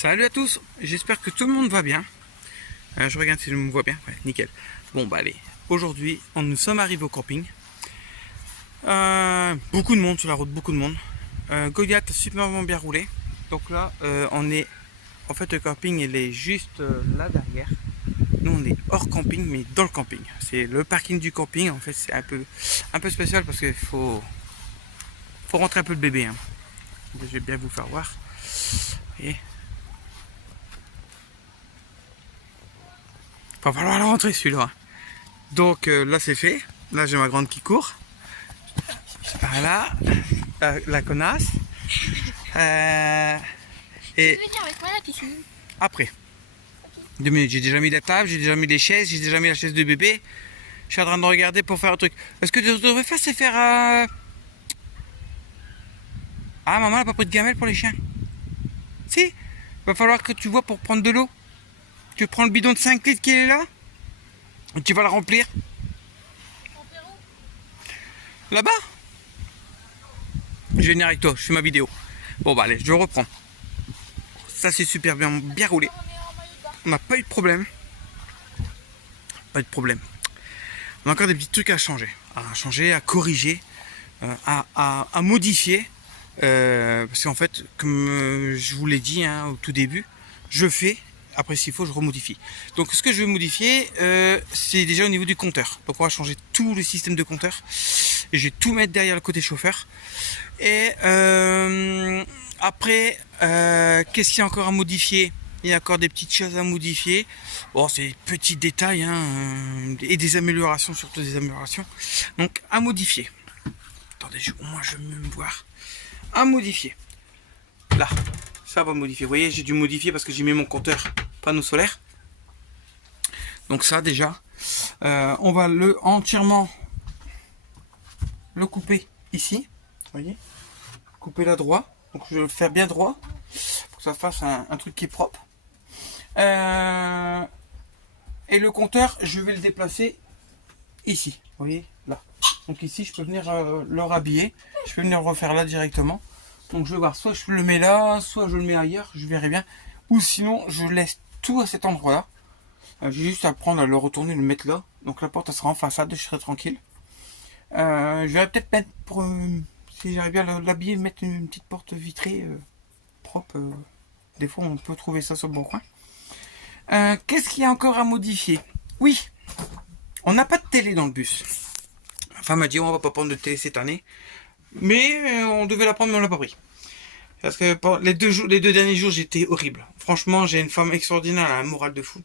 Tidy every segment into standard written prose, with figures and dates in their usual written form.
Salut à tous, j'espère que tout le monde va bien. Je regarde si je me vois bien, ouais, nickel. Bon bah allez, aujourd'hui nous sommes arrivés au camping. Beaucoup de monde sur la route, beaucoup de monde. Goliath a superbement bien roulé. Donc là on est, en fait le camping il est juste là derrière. Nous on est hors camping mais dans le camping. C'est le parking du camping, en fait c'est un peu spécial parce qu'il faut rentrer un peu le bébé. Hein. Je vais bien vous faire voir. Et va falloir le rentrer celui-là. Donc là c'est fait. Là j'ai ma grande qui court. Voilà. La connasse. Et venir avec moi à la piscine. après. 2 minutes. J'ai déjà mis la table, j'ai déjà mis les chaises, j'ai déjà mis la chaise de bébé. Je suis en train de regarder pour faire un truc. Est-ce que tu devrais faire, c'est faire... Ah, maman n'a pas pris de gamelle pour les chiens. Si. Va falloir que tu vois pour prendre de l'eau. Tu prends le bidon de 5 litres qui est là. Et tu vas le remplir. Là-bas. Je vais venir avec toi, je fais ma vidéo. Bon bah allez, je reprends. Ça c'est super bien roulé. On n'a pas eu de problème. Pas eu de problème. On a encore des petits trucs à changer. À corriger, à modifier. Parce qu'en fait, comme je vous l'ai dit au tout début, je fais, après s'il faut je remodifie. Donc ce que je vais modifier, c'est déjà au niveau du compteur. Donc on va changer tout le système de compteur. Et je vais tout mettre derrière le côté chauffeur. Et après, qu'est-ce qu'il y a encore à modifier? Il y a encore des petites choses à modifier. Bon, c'est des petits détails et des améliorations, surtout des améliorations. Donc à modifier. Attendez, au moins je vais me voir. À modifier. Là, ça va modifier. Vous voyez, j'ai dû modifier parce que j'ai mis mon compteur panneau solaire. Donc ça déjà, on va entièrement le couper ici. Vous voyez, couper là droit. Donc je vais le faire bien droit pour que ça fasse un truc qui est propre. Et le compteur, je vais le déplacer ici. Vous voyez, là. Donc ici, je peux venir le rhabiller. Je peux venir le refaire là directement. Donc je vais voir, soit je le mets là, soit je le mets ailleurs, je verrai bien. Ou sinon, je laisse tout à cet endroit-là. J'ai juste à prendre, à le retourner, le mettre là. Donc la porte, elle sera en façade, je serai tranquille. Je vais peut-être mettre, si j'arrive bien à l'habiller, mettre une petite porte vitrée propre. Des fois, on peut trouver ça sur le bon coin. Qu'est-ce qu'il y a encore à modifier? Oui, on n'a pas de télé dans le bus. Ma femme m'a dit on va pas prendre de télé cette année. Mais on devait la prendre mais on l'a pas pris. Parce que les deux derniers jours j'étais horrible. Franchement j'ai une femme extraordinaire, elle a un moral de fou.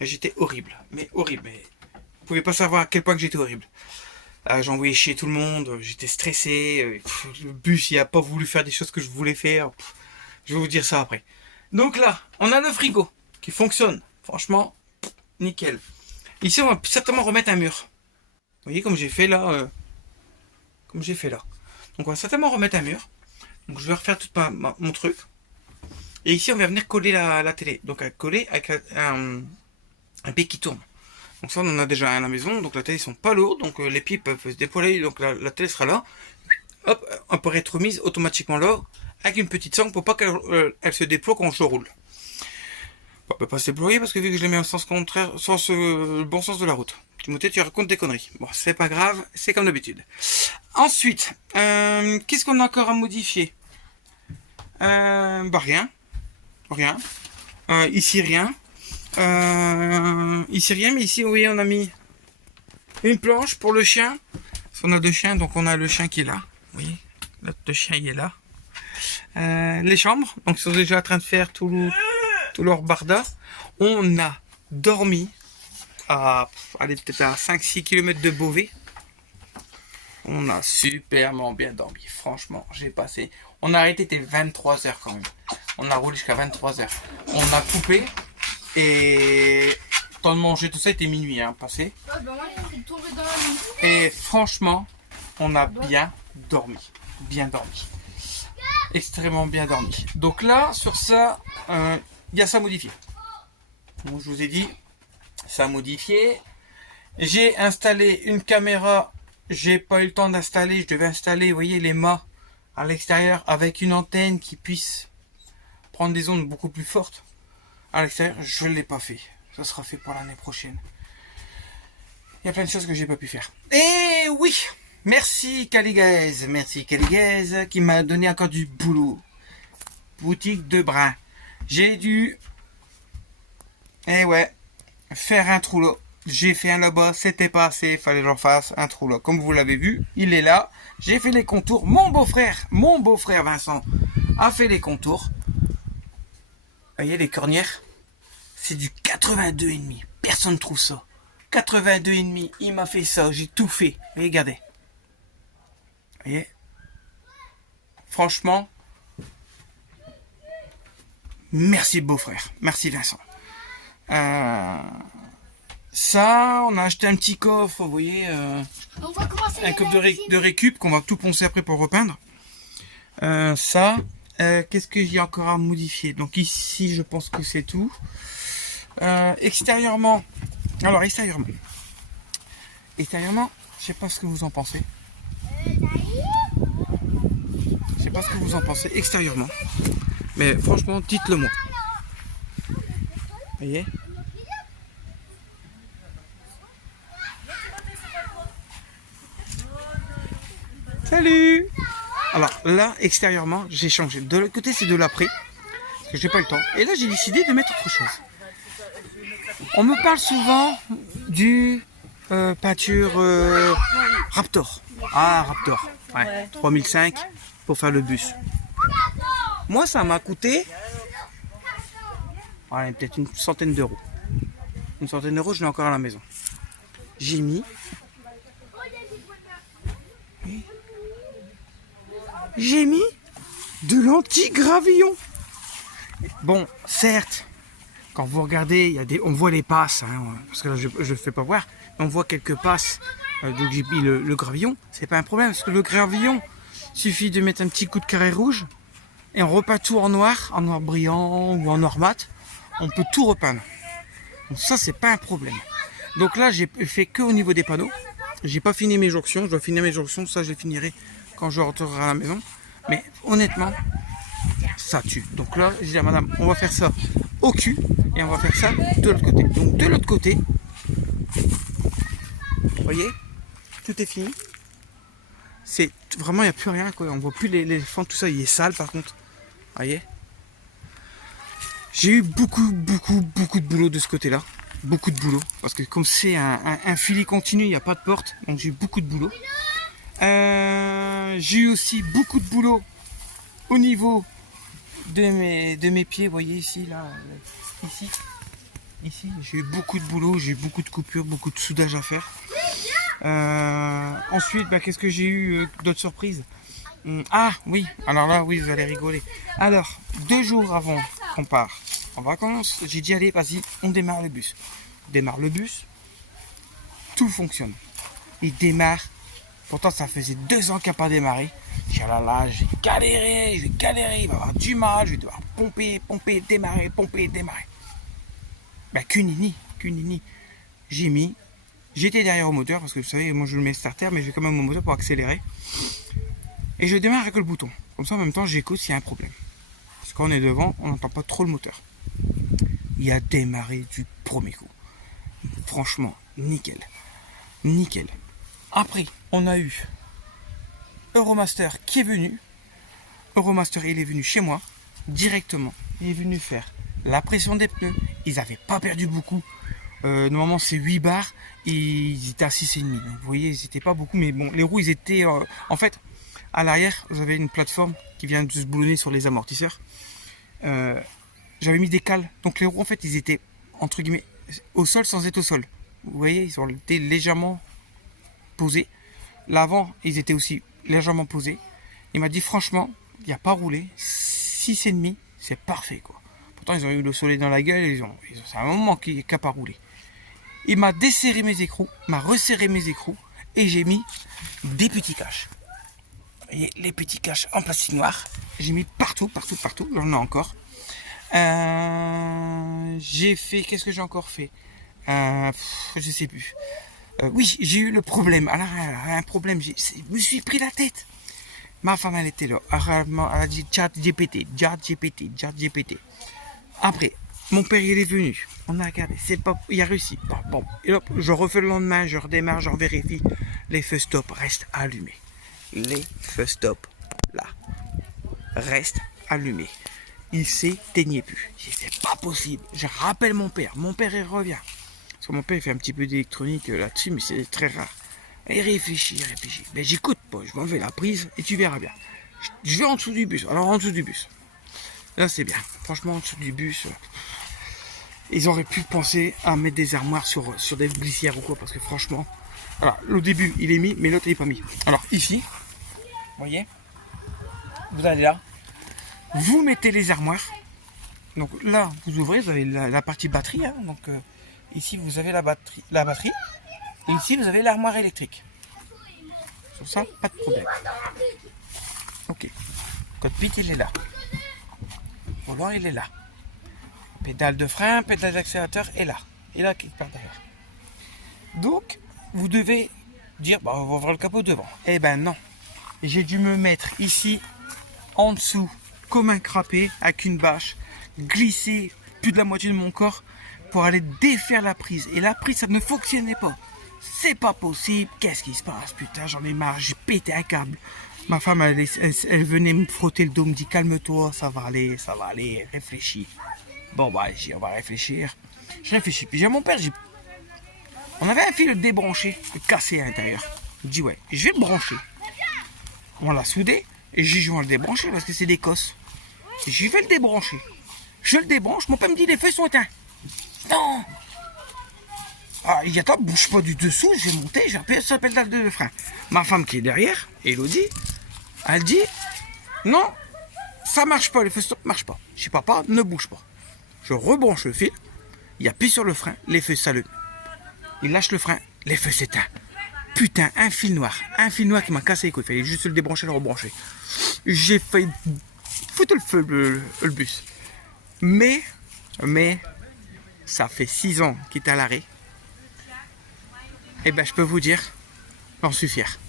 Et j'étais horrible. Mais horrible. Mais vous pouvez pas savoir à quel point que j'étais horrible. J'ai envoyé chier tout le monde, j'étais stressé. Le bus il a pas voulu faire des choses que je voulais faire. Je vais vous dire ça après. Donc là, on a le frigo qui fonctionne. Franchement, nickel. Ici on va certainement remettre un mur. Vous voyez comme j'ai fait là. Comme j'ai fait là. Donc on va certainement remettre un mur. Donc je vais refaire tout mon truc. Et ici on va venir coller la télé. Donc à coller avec un pied qui tourne. Donc ça on en a déjà un à la maison. Donc la télé sont pas lourdes. Donc les pieds peuvent se déployer. Donc la télé sera là. Hop, on peut être remise automatiquement là. Avec une petite sangle pour pas qu'elle se déploie quand je roule. Bon, elle peut pas se déployer parce que vu que je l'ai mis en sens contraire, le bon sens de la route. Timothée, tu racontes des conneries. Bon, c'est pas grave, c'est comme d'habitude. Ensuite, qu'est-ce qu'on a encore à modifier? Bah rien. Rien. Ici rien. Ici rien, mais ici, vous voyez, on a mis une planche pour le chien. Parce qu'on a 2 chiens, donc on a le chien qui est là. Vous voyez, notre chien il est là. Les chambres, donc ils sont déjà en train de faire tout leur barda. On a dormi allez, peut-être à 5-6 km de Beauvais. On a superment bien dormi. Franchement, on a arrêté, c'était 23h quand même. On a roulé jusqu'à 23h. On a coupé et temps de manger, tout ça était minuit passé. Et franchement, on a bien dormi. Bien dormi. Extrêmement bien dormi. Donc là, sur ça, il y a ça à modifier. Donc, je vous ai dit, ça a modifié. J'ai installé une caméra. J'ai pas eu le temps d'installer. Je devais installer, vous voyez, les mâts à l'extérieur avec une antenne qui puisse prendre des ondes beaucoup plus fortes à l'extérieur. Je ne l'ai pas fait. Ça sera fait pour l'année prochaine. Il y a plein de choses que j'ai pas pu faire. Et oui, merci Caligaise. Merci Caligaise qui m'a donné encore du boulot. Boutique de brin. J'ai dû... Eh ouais, faire un trou là. J'ai fait un là-bas, c'était pas assez, fallait que j'en fasse un trou là. Comme vous l'avez vu, il est là. J'ai fait les contours. Mon beau-frère Vincent a fait les contours. Vous voyez les cornières? C'est du 82,5. Personne ne trouve ça. 82,5. Il m'a fait ça. J'ai tout fait. Et regardez. Vous voyez? Franchement, merci beau-frère. Merci Vincent. Ça, on a acheté un petit coffre, vous voyez, un coffre de récup qu'on va tout poncer après pour repeindre. Qu'est-ce que j'ai encore à modifier? Donc ici, je pense que c'est tout. Extérieurement, alors extérieurement, je sais pas ce que vous en pensez. Je sais pas ce que vous en pensez extérieurement, mais franchement, dites-le moi. Vous voyez? Salut! Alors là, extérieurement, j'ai changé. De l'autre côté, c'est de l'après, parce que j'ai pas le temps. Et là, j'ai décidé de mettre autre chose. On me parle souvent du peinture Raptor. Ah, Raptor. Ouais, 3005 pour faire le bus. Moi, ça m'a coûté ouais, peut-être une centaine d'euros. Une centaine d'euros, je l'ai encore à la maison. J'ai mis... de l'anti-gravillon. Bon, certes, quand vous regardez, on voit les passes, hein, parce que là je ne le fais pas voir, mais on voit quelques passes, donc j'ai mis le gravillon, c'est pas un problème, parce que le gravillon, suffit de mettre un petit coup de carré rouge, et on repeint tout en noir brillant ou en noir mat, on peut tout repeindre. Donc ça, c'est pas un problème. Donc là, j'ai fait que au niveau des panneaux, j'ai pas fini mes jonctions, je dois finir mes jonctions, ça je les finirai quand je rentrerai à la maison. Mais honnêtement, ça tue. Donc là, je dis à madame, on va faire ça au cul et on va faire ça de l'autre côté. Donc de l'autre côté, vous voyez, tout est fini. C'est vraiment, il n'y a plus rien, quoi. On voit plus les fentes, tout ça, il est sale par contre. Vous voyez. J'ai eu beaucoup de boulot de ce côté-là. Beaucoup de boulot. Parce que comme c'est un filet continu, il n'y a pas de porte. Donc j'ai eu beaucoup de boulot. J'ai eu aussi beaucoup de boulot au niveau de mes pieds, vous voyez ici, là, ici, j'ai eu beaucoup de boulot, j'ai eu beaucoup de coupures, beaucoup de soudage à faire. Ensuite, qu'est-ce que j'ai eu d'autres surprises? Ah oui, alors là, oui, vous allez rigoler. Alors, 2 jours avant qu'on part en vacances, j'ai dit allez, vas-y, on démarre le bus. On démarre le bus, tout fonctionne. Il démarre. Pourtant, ça faisait 2 ans qu'il n'a pas démarré. Je dis, ah là là, je vais galérer, il va avoir du mal, je vais devoir pomper, démarrer. Cunini. J'étais derrière au moteur, parce que vous savez, moi je le mets starter, mais j'ai quand même au moteur pour accélérer. Et je démarre avec le bouton. Comme ça, en même temps, j'écoute s'il y a un problème. Parce qu'on est devant, on n'entend pas trop le moteur. Il a démarré du premier coup. Franchement, nickel. Après, on a eu Euromaster qui est venu. Euromaster, il est venu chez moi, directement. Il est venu faire la pression des pneus. Ils n'avaient pas perdu beaucoup. Normalement, c'est 8 bars. Et ils étaient à 6,5. Donc, vous voyez, ils n'étaient pas beaucoup. Mais bon, les roues, ils étaient... en fait, à l'arrière, vous avez une plateforme qui vient de se boulonner sur les amortisseurs. J'avais mis des cales. Donc, les roues, en fait, ils étaient, entre guillemets, au sol sans être au sol. Vous voyez, ils ont été légèrement posés. L'avant, ils étaient aussi légèrement posés. Il m'a dit franchement, il n'y a pas roulé. 6,5, c'est parfait, quoi. Pourtant, ils ont eu le soleil dans la gueule. C'est un moment qu'il n'a pas roulé. Il m'a desserré mes écrous, m'a resserré mes écrous et j'ai mis des petits caches. Vous voyez, les petits caches en plastique noir. J'ai mis partout. J'en ai encore. J'ai fait... Qu'est-ce que j'ai encore fait? Je sais plus. Oui, j'ai eu le problème. Alors, un problème, je me suis pris la tête. Ma femme, elle était là. Elle a dit chat GPT. Après, mon père, il est venu. On a regardé. C'est pas, il a réussi. Bon. Et hop, je refais le lendemain, je redémarre, je vérifie. Les feux stop restent allumés. Les feux stop, là, restent allumés. Il s'éteignait plus. Je dis, c'est pas possible. Je rappelle mon père. Mon père, il revient. Parce que mon père, il fait un petit peu d'électronique là-dessus, mais c'est très rare. Et il réfléchit. Mais j'écoute pas. Je m'enlève la prise et tu verras bien. Je vais en dessous du bus. Alors, en dessous du bus. Là, c'est bien. Franchement, en dessous du bus, ils auraient pu penser à mettre des armoires sur des glissières ou quoi. Parce que franchement, voilà, au début, il est mis, mais l'autre, il n'est pas mis. Alors, ici, vous voyez, vous allez là. Vous mettez les armoires. Donc là, vous ouvrez, vous avez la partie batterie. Hein, donc ici, vous avez la batterie. Et ici, vous avez l'armoire électrique. Sur ça, pas de problème. Ok. Code PIC, il est là. Volant, il est là. Pédale de frein, pédale d'accélérateur est là. Et là, quelque part derrière. Donc, vous devez dire, bah, on va ouvrir le capot devant. Eh ben non. J'ai dû me mettre ici, en dessous, comme un crapé, avec une bâche, glisser plus de la moitié de mon corps pour aller défaire la prise. Et la prise, ça ne fonctionnait pas. C'est pas possible. Qu'est-ce qui se passe? Putain, j'en ai marre. J'ai pété un câble. Ma femme, elle venait me frotter le dos, me dit calme-toi, ça va aller, réfléchis. Bon, bah, on va réfléchir. Je réfléchis. Puis j'ai mon père, on avait un fil débranché, cassé à l'intérieur. Je dis ouais, je vais le brancher. On l'a soudé et j'ai dit je vais le débrancher parce que c'est des cosses. Je vais le débrancher. Je le débranche, mon père me dit les feux sont éteints. Non. Ah, il dit attends, bouge pas du dessous, je vais monter, j'ai appuyé sur la pédale de frein. Ma femme qui est derrière, Elodie, elle dit non, ça marche pas, les feux stop marchent pas. Je dis papa, ne bouge pas. Je rebranche le fil, il appuie sur le frein, les feux s'allument. Il lâche le frein, les feux s'éteignent. Putain, un fil noir qui m'a cassé les couilles. Il fallait juste le débrancher et le rebrancher. J'ai failli foutre le feu le bus. Mais, ça fait 6 ans qu'il est à l'arrêt. Et ben, je peux vous dire, j'en suis fier.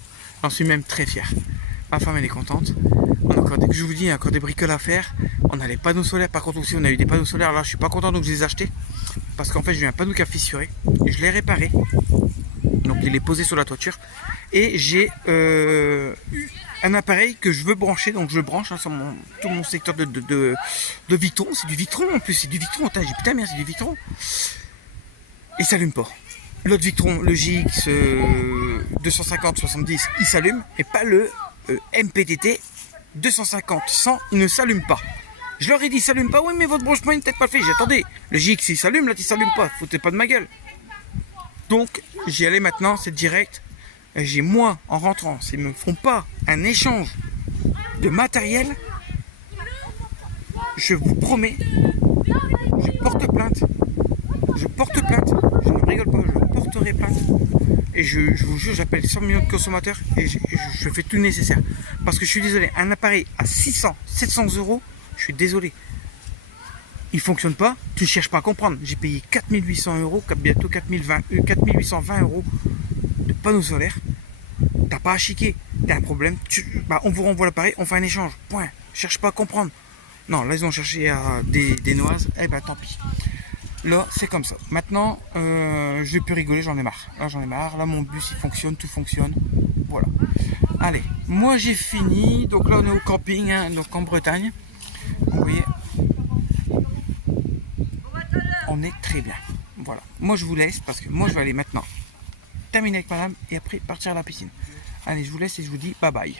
J'en suis même très fier. Ma femme, elle est contente. On a encore, dès que je vous dis, il y a encore des bricoles à faire. On a les panneaux solaires. Par contre, aussi, on a eu des panneaux solaires. Là, je suis pas content, donc je les ai achetés. Parce qu'en fait, j'ai eu un panneau qui a fissuré. Et je l'ai réparé. Donc, il est posé sur la toiture. Et j'ai un appareil que je veux brancher. Donc, je le branche hein, sur tout mon secteur de Vitron. C'est du Vitron en plus. C'est du Vitron. J'ai dit, putain, merde, c'est du Vitron. Il s'allume pas. L'autre Victron, le GX 250-70, il s'allume. Et pas le MPTT 250-100, il ne s'allume pas. Je leur ai dit, il s'allume pas. Oui, mais votre branchement n'est peut-être pas fait. J'ai attendez, le GX il s'allume, là il s'allume pas. Foutez pas de ma gueule. Donc, j'y allais maintenant, c'est direct. J'ai moi, en rentrant, s'ils ne me font pas un échange de matériel, je vous promets, je porte plainte. Je ne rigole pas, je porterai plainte. Et je vous jure, j'appelle 100 millions de consommateurs et je fais tout le nécessaire. Parce que je suis désolé, un appareil à 600, 700 euros, je suis désolé. Il ne fonctionne pas, tu ne cherches pas à comprendre. J'ai payé 4800 euros, bientôt 4820 euros de panneaux solaires. T'as pas à chiquer, t'as un problème, on vous renvoie l'appareil, on fait un échange. Point. Cherche pas à comprendre. Non, là ils ont cherché à des noises, eh ben tant pis. Là, c'est comme ça. Maintenant, je vais plus rigoler, j'en ai marre. Là, j'en ai marre. Là, mon bus, il fonctionne, tout fonctionne. Voilà. Allez, moi, j'ai fini. Donc là, on est au camping, hein, donc en Bretagne. Vous voyez, on est très bien. Voilà. Moi, je vous laisse parce que moi, je vais aller maintenant terminer avec madame et après partir à la piscine. Allez, je vous laisse et je vous dis bye bye.